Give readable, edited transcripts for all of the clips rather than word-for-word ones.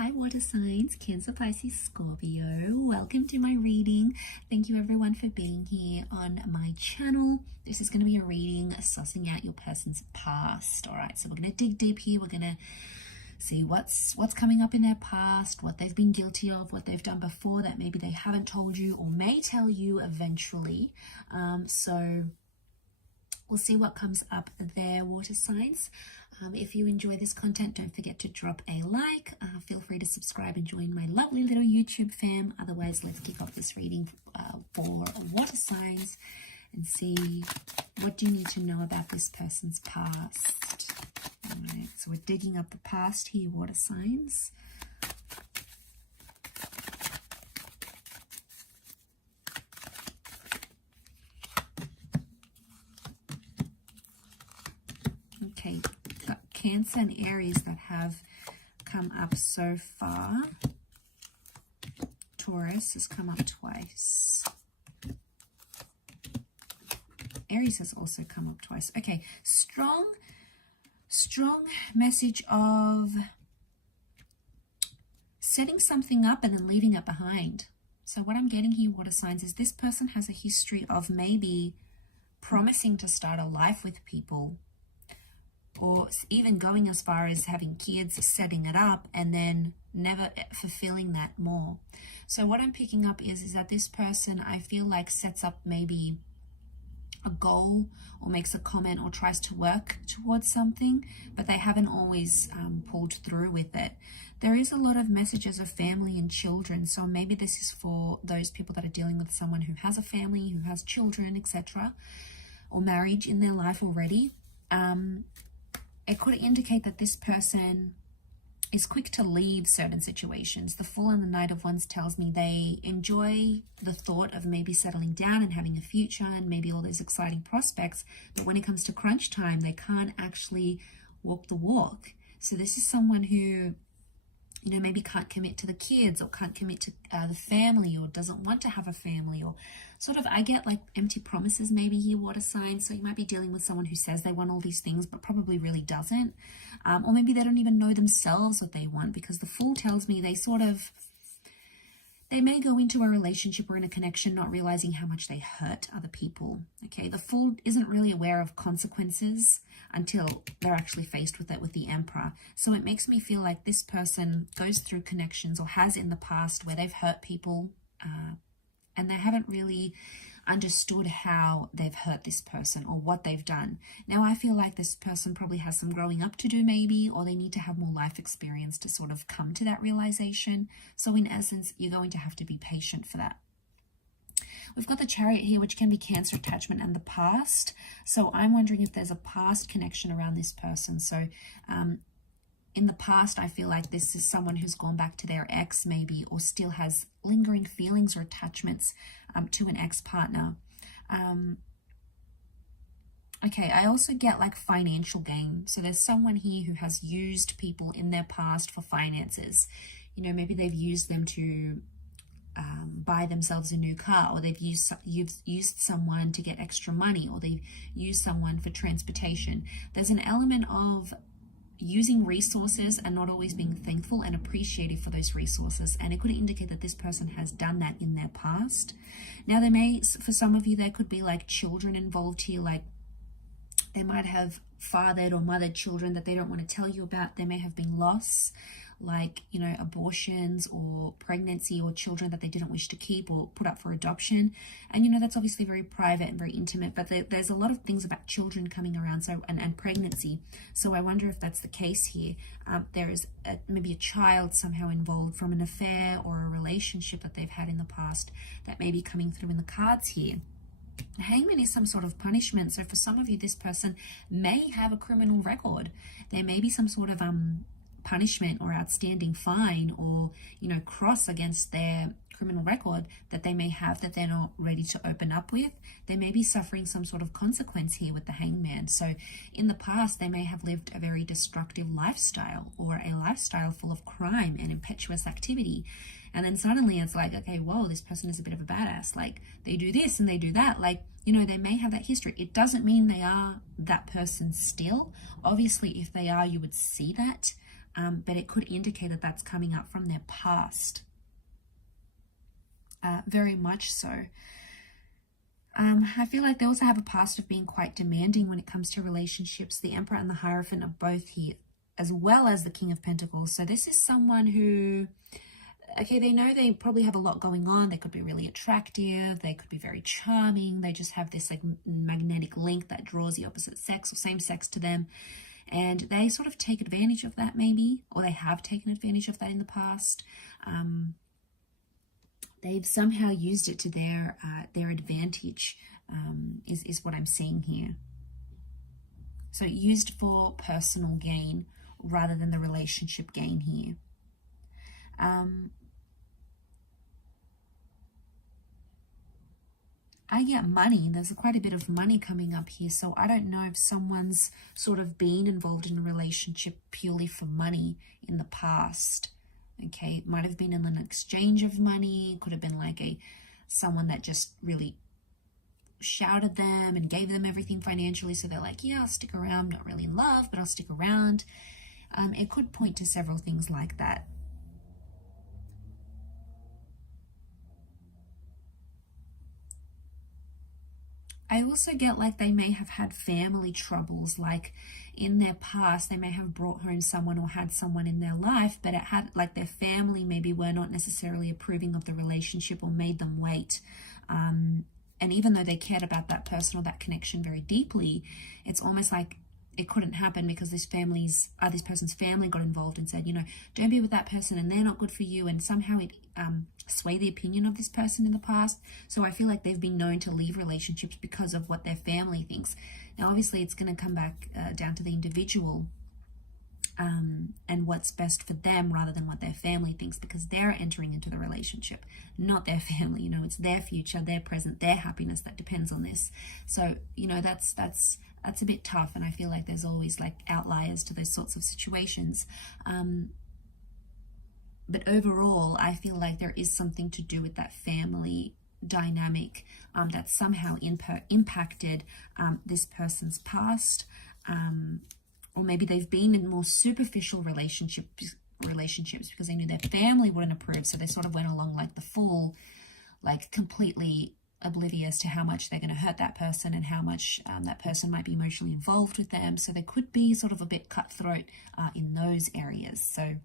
Hi water signs, Cancer, Pisces, Scorpio. Welcome to my reading. Thank you everyone for being here on my channel. This is going to be a reading sussing out your person's past. All right, so we're going to dig deep here. We're going to see what's coming up in their past, what they've been guilty of, what they've done before that maybe they haven't told you or may tell you eventually. So we'll see what comes up there, water signs. If you enjoy this content, don't forget to drop a like. Feel free to subscribe and join my lovely little YouTube fam. Otherwise, let's kick off this reading for water signs and see what do you need to know about this person's past. All right, so we're digging up the past here, water signs. Okay, got Cancer and Aries that have come up so far. Taurus has come up twice. Aries has also come up twice. Okay, strong message of setting something up and then leaving it behind. So what I'm getting here, water signs, is this person has a history of maybe promising to start a life with people, or even going as far as having kids, setting it up, and then never fulfilling that more. So what I'm picking up is that this person, I feel like, sets up maybe a goal or makes a comment or tries to work towards something, but they haven't always pulled through with it. There is a lot of messages of family and children, so maybe this is for those people that are dealing with someone who has a family, who has children, etc., or marriage in their life already. It could indicate that this person is quick to leave certain situations. The Fool and the Knight of Wands tells me they enjoy the thought of maybe settling down and having a future and maybe all those exciting prospects, but when it comes to crunch time, they can't actually walk the walk. So this is someone who, you know, maybe can't commit to the kids or can't commit to the family, or doesn't want to have a family, or sort of, I get like empty promises maybe here, water signs. So you might be dealing with someone who says they want all these things but probably really doesn't, or maybe they don't even know themselves what they want, because the Fool tells me they may go into a relationship or in a connection not realizing how much they hurt other people. Okay, the Fool isn't really aware of consequences until they're actually faced with it with the Emperor. So it makes me feel like this person goes through connections or has in the past where they've hurt people and they haven't really understood how they've hurt this person or what they've done. Now I feel like this person probably has some growing up to do maybe, or they need to have more life experience to sort of come to that realization. So in essence, you're going to have to be patient for that. We've got the Chariot here, which can be Cancer attachment and the past. So I'm wondering if there's a past connection around this person. So in the past, I feel like this is someone who's gone back to their ex maybe, or still has lingering feelings or attachments to an ex-partner. Okay, I also get like financial gain. So there's someone here who has used people in their past for finances. You know, maybe they've used them to buy themselves a new car, or you've used someone to get extra money, or they've used someone for transportation. There's an element of using resources and not always being thankful and appreciative for those resources, and it could indicate that this person has done that in their past. Now there may, for some of you, there could be like children involved here, like they might have fathered or mothered children that they don't want to tell you about. There may have been loss, like, you know, abortions or pregnancy, or children that they didn't wish to keep or put up for adoption. And, you know, that's obviously very private and very intimate, but there's a lot of things about children coming around, so and pregnancy. So I wonder if that's the case here. There is maybe a child somehow involved from an affair or a relationship that they've had in the past that may be coming through in the cards here. The Hangman is some sort of punishment. So for some of you, this person may have a criminal record. There may be some sort of punishment or outstanding fine, or, you know, cross against their criminal record that they may have that they're not ready to open up with. They may be suffering some sort of consequence here with the Hangman. So in the past, they may have lived a very destructive lifestyle, or a lifestyle full of crime and impetuous activity. And then suddenly it's like, okay, whoa, this person is a bit of a badass. Like, they do this and they do that. Like, you know, they may have that history. It doesn't mean they are that person still. Obviously, if they are, you would see that. but it could indicate that that's coming up from their past. Very much so. I feel like they also have a past of being quite demanding when it comes to relationships. The Emperor and the Hierophant are both here, as well as the King of Pentacles. So this is someone who, okay, they know they probably have a lot going on. They could be really attractive. They could be very charming. They just have this like magnetic link that draws the opposite sex or same sex to them. And they sort of take advantage of that maybe, or they have taken advantage of that in the past. They've somehow used it to their advantage, is what I'm seeing here. So used for personal gain rather than the relationship gain here. I get money. There's quite a bit of money coming up here. So I don't know if someone's sort of been involved in a relationship purely for money in the past. Okay, it might have been in an exchange of money. It could have been like someone that just really shouted them and gave them everything financially. So they're like, yeah, I'll stick around. I'm not really in love, but I'll stick around. It could point to several things like that. I also get like they may have had family troubles, like in their past, they may have brought home someone or had someone in their life, but it had like their family maybe were not necessarily approving of the relationship or made them wait. And even though they cared about that person or that connection very deeply, it's almost like it couldn't happen because this person's family got involved and said, you know, don't be with that person and they're not good for you. And somehow it swayed the opinion of this person in the past. So I feel like they've been known to leave relationships because of what their family thinks. Now, obviously, it's going to come back down to the individual and what's best for them rather than what their family thinks, because they're entering into the relationship, not their family. You know, it's their future, their present, their happiness that depends on this. So, you know, that's a bit tough, and I feel like there's always like outliers to those sorts of situations. But overall, I feel like there is something to do with that family dynamic that somehow impacted this person's past, or maybe they've been in more superficial relationships because they knew their family wouldn't approve, so they sort of went along like the fool, like completely oblivious to how much they're going to hurt that person and how much that person might be emotionally involved with them. So they could be sort of a bit cutthroat in those areas. So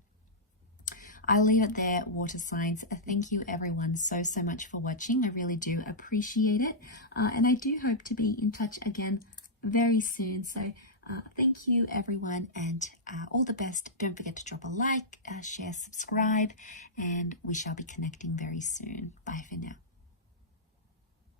I'll leave it there, water signs. Thank you everyone so much for watching. I really do appreciate it. And I do hope to be in touch again very soon. So thank you everyone, and all the best. Don't forget to drop a like, share, subscribe, and we shall be connecting very soon. Bye for now.